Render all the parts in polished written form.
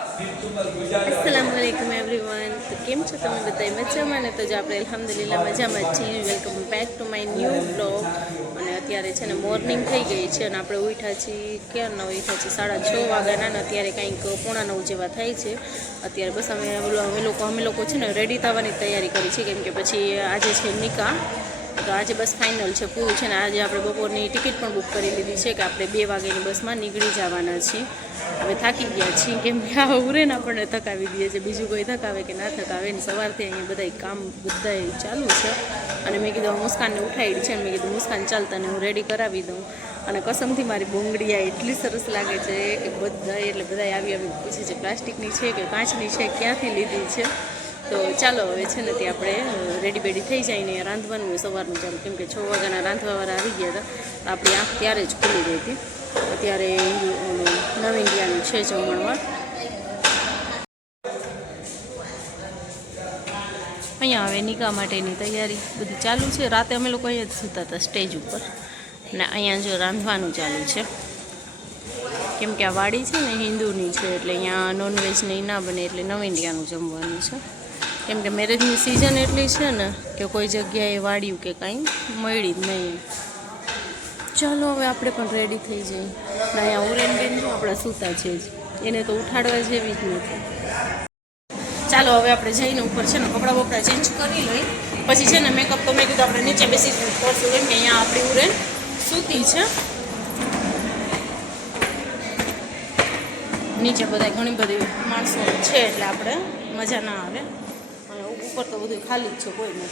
अस्सलामुअलैकुम एवरीवन। तो केम छो तमे बधाई मजामां ने? तो जो આપણે અલ્હમ્દુલિલ્લાહ મજામાં જ છીએ। Welcome back to my new blog. અને અત્યારે છે ને મોર્નિંગ થઈ ગઈ છે અને આપણે ઉઠ્યા છીએ ક્યારના ઉઠ્યા છીએ 6:30 વાગ્યાના ને અત્યારે કંઈક 8:45 જેવા થાય છે। અત્યારે બસ અમે લોકો છે ને રેડી થવાની તૈયારી કરી છે, કેમ કે પછી આજે છે નિકાહ। તો આજે બસ ફાઇનલ છે, પૂરું છે ને। આજે આપણે બપોરની ટિકિટ પણ બુક કરી લીધી છે કે આપણે 2 વાગ્યાની બસમાં નીકળી જવાના છીએ। હવે થાકી ગયા છીએ, કેમ કે આ ઉરેને આપણને થકાવી દે છે, બીજું કોઈ થકાવે કે ના થકાવે ને। સવારથી અહીંયા બધા કામ બધાય ચાલુ છે અને મેં કીધું મુસ્કાનને ઉઠાડી છે અને મેં કીધું મુસ્કાન ચાલ તને હું રેડી કરાવી દઉં। અને કસમથી મારી બોંગડીયા એટલી સરસ લાગે છે કે બધાય એટલે બધાય આવી પૂછે છે પ્લાસ્ટિકની છે કે કાચની છે, ક્યાંથી લીધી છે। તો ચાલો હવે છે ને તે આપણે રેડી બેડી થઈ જાય ને રાંધવાનું સવારનું ચાલુ, કેમ કે 6 વાગ્યાના રાંધવાવાળા આવી ગયા હતા। આપણી આંખ ત્યારે જ ખુલી ગઈ હતી। અત્યારે નવ ઇન્ડિયાનું છે જમણવાર। અહીંયા હવે નિકાહ માટેની તૈયારી બધી ચાલુ છે। રાતે અમે લોકો અહીંયા જ સૂતા હતા સ્ટેજ ઉપર, ને અહીંયા જો રાંધવાનું ચાલુ છે, કેમ કે આ વાડી છે ને હિન્દુની છે, એટલે અહીંયા નોનવેજ નહીં ના બને, એટલે નવ ઇન્ડિયાનું જમવાનું છે। કેમ કે મેરેજની સિઝન એટલી છે ને કે કોઈ જગ્યાએ વાળ્યું કે કાંઈ મળી જ નહીં। ચાલો હવે આપણે પણ રેડી થઈ જઈએ। ને અહીંયા ઉરેન બેન તો આપણા સૂતા છે જ, એને તો ઉઠાડવા જેવી જ નથી। ચાલો હવે આપણે જઈને ઉપર છે ને કપડાં બપડા ચેન્જ કરી લઈ, પછી છે ને મેકઅપ તો મેં કીધું આપણે નીચે બેસી કરશું, કેમ કે અહીંયા આપણી ઉરેન સૂતી છે। નીચે બધા ઘણી બધી માણસો છે એટલે આપણે મજા ના આવે, અને ઉપર તો બધું ખાલી જ છે, કોઈ નથી।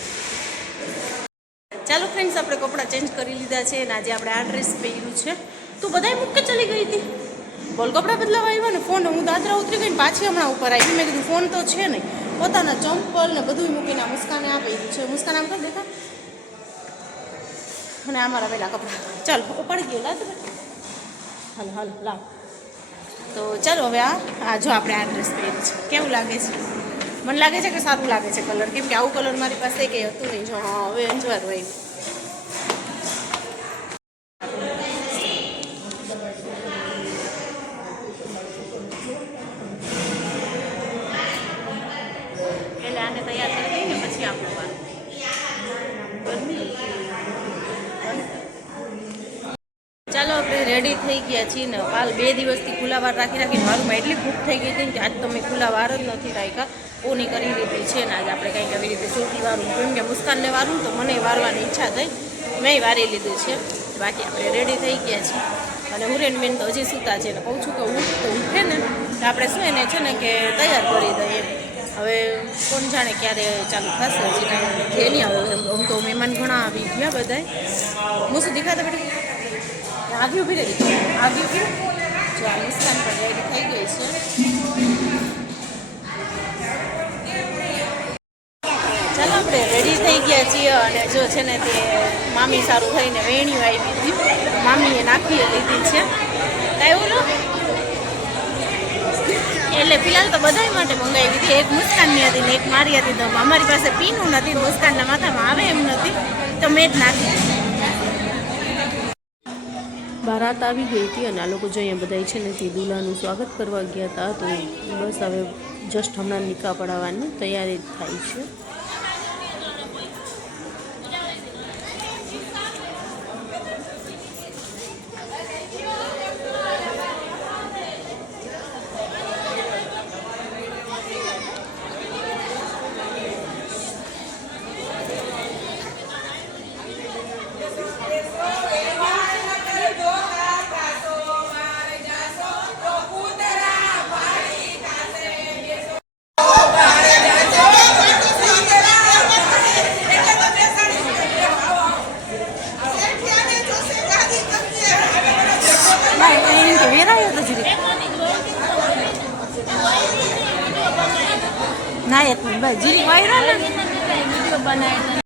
ચાલો ફ્રેન્ડ્સ, આપણે કપડાં ચેન્જ કરી લીધા છે અને આજે આપણે આ ડ્રેસ પહેર્યું છે। તું બધાય મૂકે ચલી ગઈ હતી, બોલ કપડાં બદલાવા આવ્યા ને ફોન, હું દાદરા ઉતરી ગઈ ને પાછી હમણાં ઉપર આવી। મેં કીધું ફોન તો છે નહીં, પોતાના ચંપલ ને બધું મૂકીને મુસ્કાને આ પહેર્યું છે। મુસ્કાન આમ કરી દેખા, અને આ મારા પહેલાં કપડાં ચાલો ઉપાડી ગયો, લાવ હાલો હાલો લાવ। તો ચાલો હવે આ જો આપણે આ ડ્રેસ પહેર્યું છે, કેવું લાગે છે? મને લાગે છે કે સારું લાગે છે કલર, કેમ કે આવું કલર મારી પાસે કંઈ હતું નહીં। જો હા હવે અંજવારું આવ્યું। એટલે આને તૈયાર કરી દઈએ ને પછી આપણે ચાલો આપણે રેડી થઈ ગયા છીએ ને। કાલ 2 દિવસથી ખુલ્લા વાર રાખીને મારુંમાં એટલી ભૂખ થઈ ગઈ હતી કે આજ તો મેં ખુલ્લા વાર જ નથી રાખ્યા, ઓની કરી લીધી છે ને। આજે આપણે કંઈક આવી રીતે ચોટી વારું, કેમ કે મુસ્કાનને વારું તો મને વારવાની ઈચ્છા થઈ, મેં વારી લીધું છે। બાકી આપણે રેડી થઈ ગયા છીએ અને હુરેન બેન તો હજી સૂતા છે ને કહું છું કે ઉઠે ને તો આપણે શું એને છે ને કે તૈયાર કરી દઈએ। હવે કોણ જાણે ક્યારે ચાલુ થશે, હજી કાંઈ છે નહીં। હવે આમ તો મહેમાન ઘણા આવી ગયા બધાય। હું શું દેખાતા બેટા આગી ઊભી રહી, આગી ઊભી જો આ મુસ્કાન પણ રેડી થઈ ગઈ છે। ચાલો આપણે રેડી થઈ ગયા છીએ અને જો છે ને તે મામી સારું થઈને વેણ્યું આવી હતી, મામીએ નાખી લીધી છે કાંઈ ઓલું, એટલે ફિલહાલ તો બધાય માટે મંગાવી દીધી। એક મુસ્કાનની હતી ને એક મારી હતી, તો અમારી પાસે પીનું નથી, મુસ્કાનના માથામાં આવે એમ નથી, તો મેં જ નાખી દીધી। બારાત આવી ગઈ હતી અને આ લોકો જો અહીંયા બધા છે ને તે દુલ્હાનું સ્વાગત કરવા ગયા હતા। તો બસ હવે જસ્ટ હમણાં નિકાહ પડાવવાની તૈયારી થાય છે। ના એક મિનિટ ભાઈ જીરી વાયરો ને વિડીયો બનાવી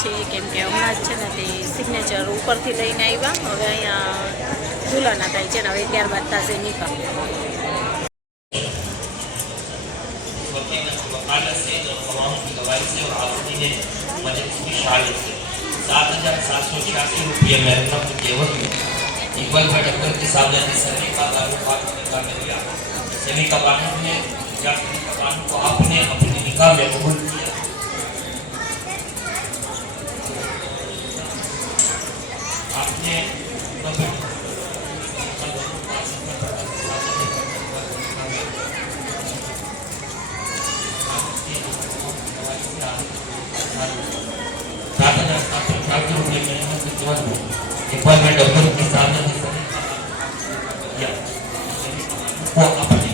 છીએ કેમ કે હમણાં જ છે ને તે સિગ્નેચર ઉપરથી લઈને આવ્યા. હવે અહીંયા ઝૂલાના થાય છે ને હવે ત્યારબાદ થશે નિકાહ. इकबाल भाई डॉक्टर के सामने सभी का सभी का कानून ने कानून को आपने अपनी निगाह में कबूल किया। आपने इकबाल भाई डॉक्टर के सामने वो अपने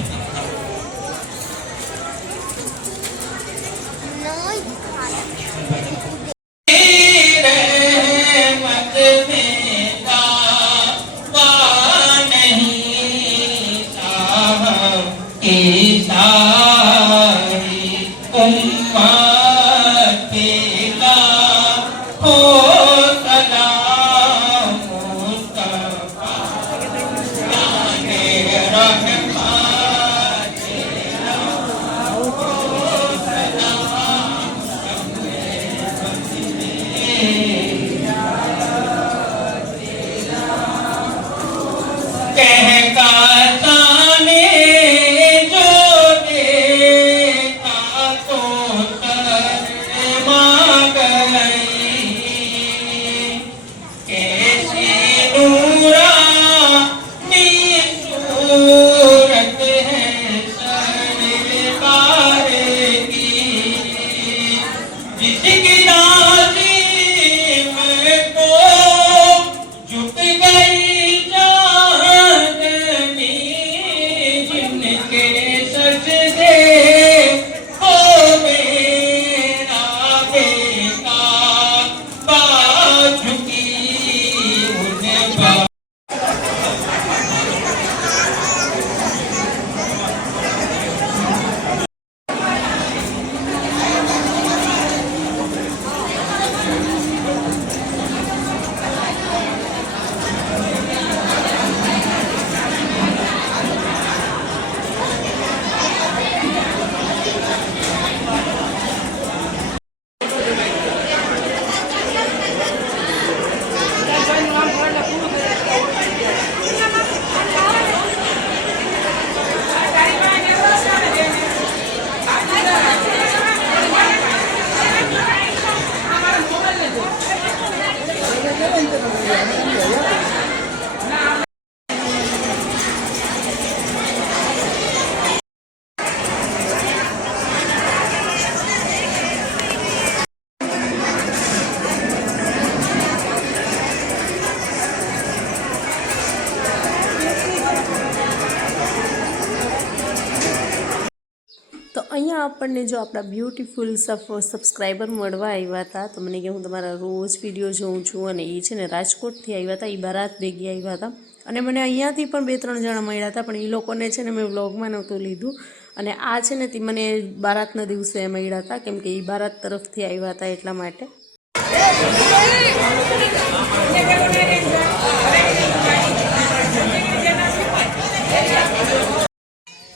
તો અહીંયા આપણને જો આપણા બ્યુટીફુલ સબસ્ક્રાઈબર મળવા આવ્યા હતા. તો મને કે હું તમારા રોજ વિડીયો જોઉં છું અને એ છે ને રાજકોટથી આવ્યા હતા. એ બારાત ભેગી આવ્યા હતા અને મને અહીંયાથી પણ 2-3 જણા મળ્યા હતા, પણ એ લોકોને છે ને મેં વ્લોગમાં નહોતું લીધું. અને આ છે ને તે મને બારાતના દિવસે મળ્યા હતા કેમ કે એ બારાત તરફથી આવ્યા હતા એટલા માટે.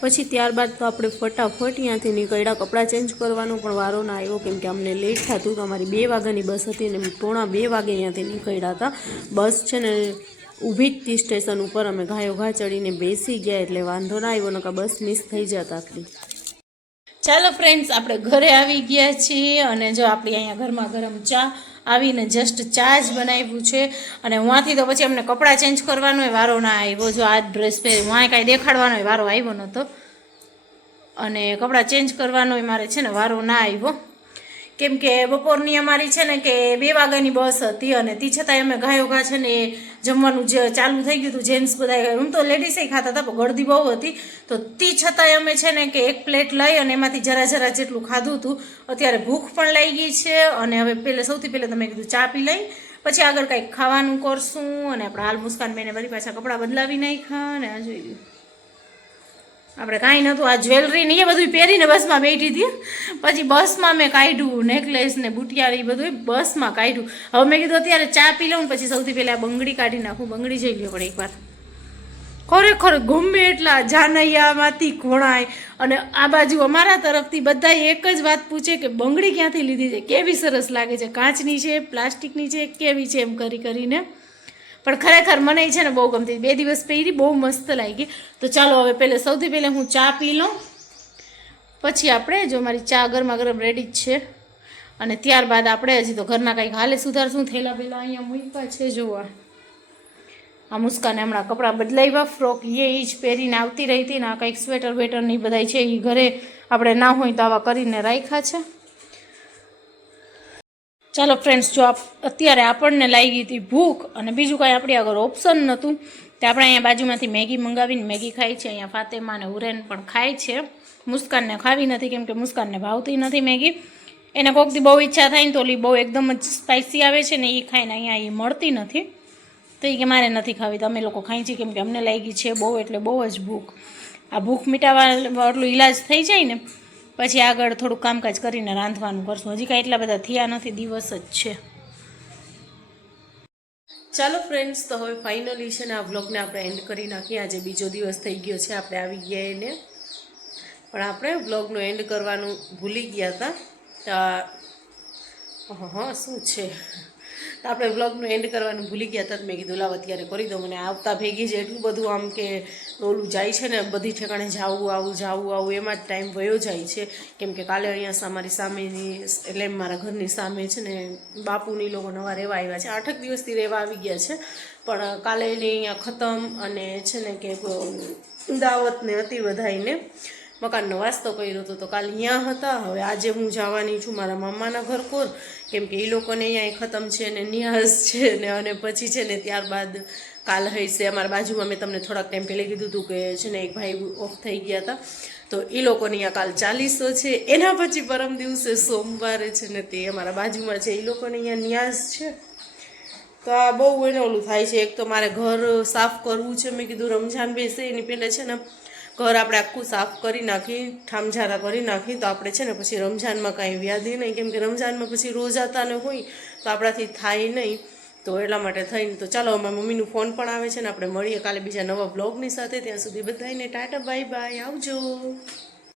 પછી ત્યારબાદ તો આપણે ફટાફટ ત્યાંથી નીકળ્યા. કપડાં ચેન્જ કરવાનો પણ વારો ના આવ્યો કેમ કે અમને લેટ થતું. તો અમારી 2 વાગ્યાની બસ હતી ને 1:45 વાગે અહીંયાથી નીકળ્યા હતા. બસ છે ને ઊભી જ હતી સ્ટેશન ઉપર. અમે ઘાયો ચડીને બેસી ગયા એટલે વાંધો ના આવ્યો, નકા બસ મિસ થઈ જતા આપણી. ચાલો ફ્રેન્ડ્સ, આપણે ઘરે આવી ગયા છીએ અને જો આપણી અહીંયા ગરમા ગરમ ચા આવીને જસ્ટ ચા જ બનાવ્યું છે. અને વાંથી તો પછી અમને કપડાં ચેન્જ કરવાનો વારો ના આવ્યો. જો આ ડ્રેસ પહેરી વાંય કાંઈ દેખાડવાનો વારો આવ્યો નહોતો અને કપડાં ચેન્જ કરવાનો મારે છે ને વારો ના આવ્યો કેમ કે બપોરની અમારી છે ને કે 2 વાગ્યાની બસ હતી અને તે છતાંય અમે ઘાયોઘા છે ને એ જમવાનું જે ચાલુ થઈ ગયું હતું. જેન્ટ્સ બધા હું તો લેડીઝે ખાતા હતા પણ ગળદી બહુ હતી તો તે છતાંય અમે છે ને કે 1 પ્લેટ લઈ અને એમાંથી જરા જેટલું ખાધું હતું. અત્યારે ભૂખ પણ લાગી છે અને હવે સૌથી પહેલાં તમે કીધું ચા પી લઈ પછી આગળ કંઈક ખાવાનું કરશું. અને આપણે હાલ મુસ્કાન બેને બધી પાછા કપડાં બદલાવી નાખ્યા અને આ જોઈ આપણે કાંઈ નહોતું આ જ્વેલરી ને એ બધું પહેરીને બસમાં બેઠી હતી પછી બસમાં મેં કાઢ્યું નેકલેસ ને બુટિયાર એ બધું બસમાં કાઢ્યું હવે મેં કીધું અત્યારે ચા પી લઉં પછી સૌથી પહેલાં બંગડી કાઢી નાખું બંગડી જઈ લ્યો પણ એકવાર ખરેખર ગમે એટલા જાનૈયામાંથી ઘોણાય અને આ બાજુ અમારા તરફથી બધા એક જ વાત પૂછે કે બંગડી ક્યાંથી લીધી છે કેવી સરસ લાગે છે કાચની છે પ્લાસ્ટિકની છે કેવી છે એમ કરીને પણ ખરેખર મને છે ને બહુ ગમતી 2 દિવસ પહેરી બહુ મસ્ત લાગી તો ચાલો હવે પહેલે સૌથી પહેલાં હું ચા પી લઉં પછી આપણે જો મારી ચા ગરમા ગરમ રેડી જ છે અને ત્યારબાદ આપણે હજી તો ઘરના કંઈક હાલે સુધારશું થેલા પહેલાં અહીંયા મૂક્યા છે જોવા આ મુસ્કાને હમણાં કપડાં બદલાવ્યા ફ્રોક એ જ પહેરીને આવતી રહી હતી ને આ કંઈક સ્વેટર વેટર નહીં બધાય છે એ ઘરે આપણે ના હોય તો આવા કરીને રાખ્યા છે ચાલો ફ્રેન્ડ્સ જો અત્યારે આપણને લાગી હતી ભૂખ અને બીજું કાંઈ આપણી આગળ ઓપ્શન નહોતું તો આપણે અહીંયા બાજુમાંથી મેગી મંગાવીને મેગી ખાઈ છે અહીંયા ફાતેમા અને હુરેન પણ ખાય છે મુસ્કાનને ખાવી નથી કેમ કે મુસ્કાનને ભાવતી નથી મેગી એને કોકથી બહુ ઈચ્છા થાય ને તો ઓલી બહુ એકદમ જ સ્પાઇસી આવે છે ને એ ખાઈને અહીંયા એ મળતી નથી તો એ કે મારે નથી ખાવી તો અમે લોકો ખાઈ છીએ કેમ કે અમને લાગી છે બહુ એટલે બહુ જ ભૂખ આ ભૂખ મિટાવવા એટલું ઈલાજ થઈ જાય ને પછી આગળ થોડુંક કામકાજ કરીને રાંધવાનું કરશું હજી કાંઈ એટલા બધા થયા નથી દિવસ જ છે ચાલો ફ્રેન્ડ્સ તો હવે ફાઇનલી છે ને આ વ્લોગને આપણે એન્ડ કરી નાખીએ આજે બીજો દિવસ થઈ ગયો છે આપણે આવી ગયા એને પણ આપણે વ્લોગનું એન્ડ કરવાનું ભૂલી ગયા હતા હા શું છે તો આપણે વ્લોગનું એન્ડ કરવાનું ભૂલી ગયા હતા મેં કીધું લાવ અત્યારે કરી દો મને આવતા ભેગી છે એટલું બધું આમ કે ઓલું જાય છે ને બધી ઠેકાણે જાવું આવું એમાં જ ટાઈમ વયો જાય છે કેમ કે કાલે અહીંયા મારી સામેની એટલે મારા ઘરની સામે છે ને બાપુની લોકો નવા રહેવા આવ્યા છે 8 દિવસથી રહેવા આવી ગયા છે પણ કાલે એને અહીંયા ખતમ અને છે ને કે દાવતને હતી બધાઈને મકાનનો વાસ્તો કર્યો હતો તો કાલે અહીંયા હતા હવે આજે હું જવાની છું મારા મામાના ઘર કોર કેમ કે એ લોકોને અહીંયા ખતમ છે ને ન્યાસ છે ને અને પછી છે ને ત્યારબાદ કાલ હશે અમારા બાજુમાં મેં તમને થોડાક ટાઈમ પહેલાં કીધું હતું કે છે ને એક ભાઈ ઓફ થઈ ગયા હતા તો એ લોકોને અહીંયા કાલ 40 છે એના પછી પરમ દિવસે સોમવારે છે ને તે અમારા બાજુમાં છે એ લોકોને અહીંયા ન્યાસ છે તો આ બહુ એને ઓલું થાય છે એક તો મારે ઘર સાફ કરવું છે મેં કીધું રમઝાન બેસે એની પહેલાં છે ને ઘર આપણે આખું સાફ કરી નાખી ઠામઝારા કરી નાખી તો આપણે છે ને પછી રમઝાનમાં કાંઈ વ્યાધિ નહીં કેમ કે રમઝાનમાં પછી રોજાતાને હોય તો આપણાથી થાય નહીં તો એટલા માટે થઈને તો ચાલો અમારા મમ્મીનું ફોન પણ આવે છે ને આપણે મળીએ કાલે બીજા નવા બ્લોગની સાથે ત્યાં સુધી બધાને ટાટા બાય બાય આવજો